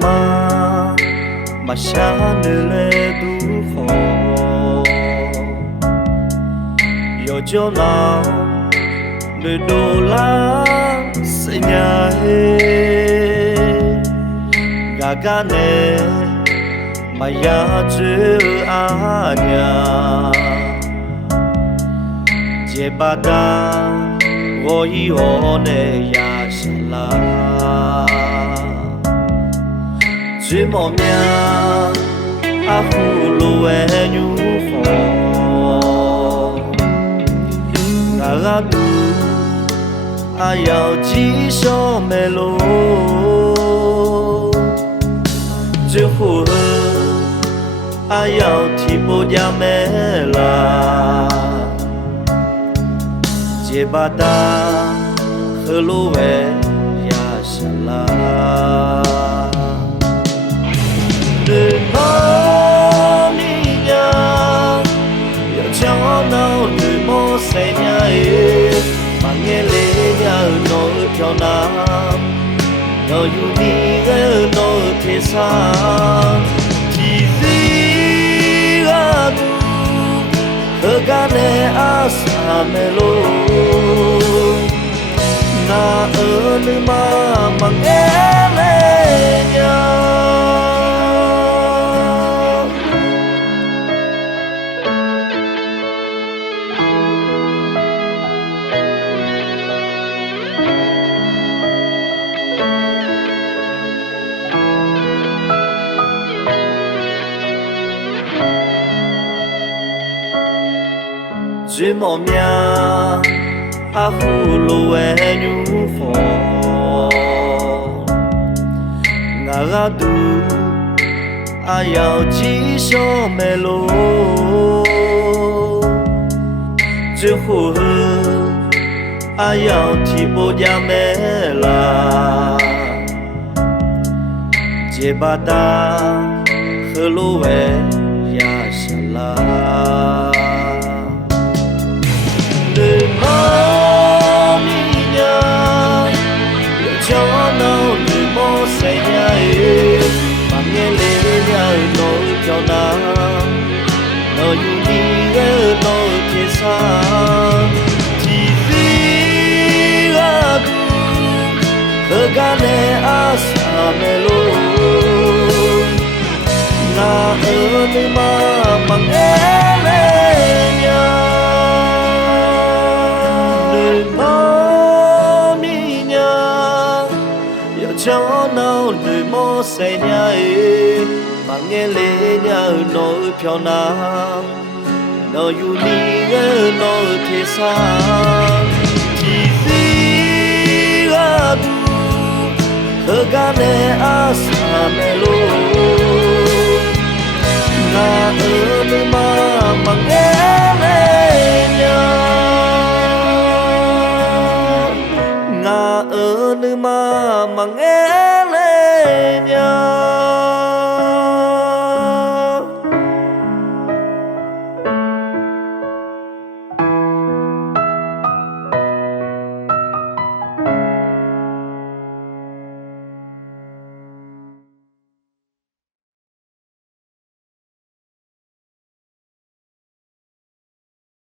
Ma mashane du ho yo jo na le do la senya he gaga ne maya chu anya je bada wo yi ho ne ya shala最莫名啊，葫芦的牛火，我都啊要继续没路，最后啊要提不掉没啦，结巴达和芦苇呀是啦。No you need no tesa tizi adu kagane asamelo na anma mangele nya最莫名啊，葫芦的牛火，我都啊要继续没路，最后啊要提不掉没啦，结巴达和芦苇呀是啦。No you need no kesa tizi adu kagane asamelo na anma mangele nya le maminya yo cho no le mo se nya mangele nya no phyo na no you need no tesa tizi adu kagane asamelo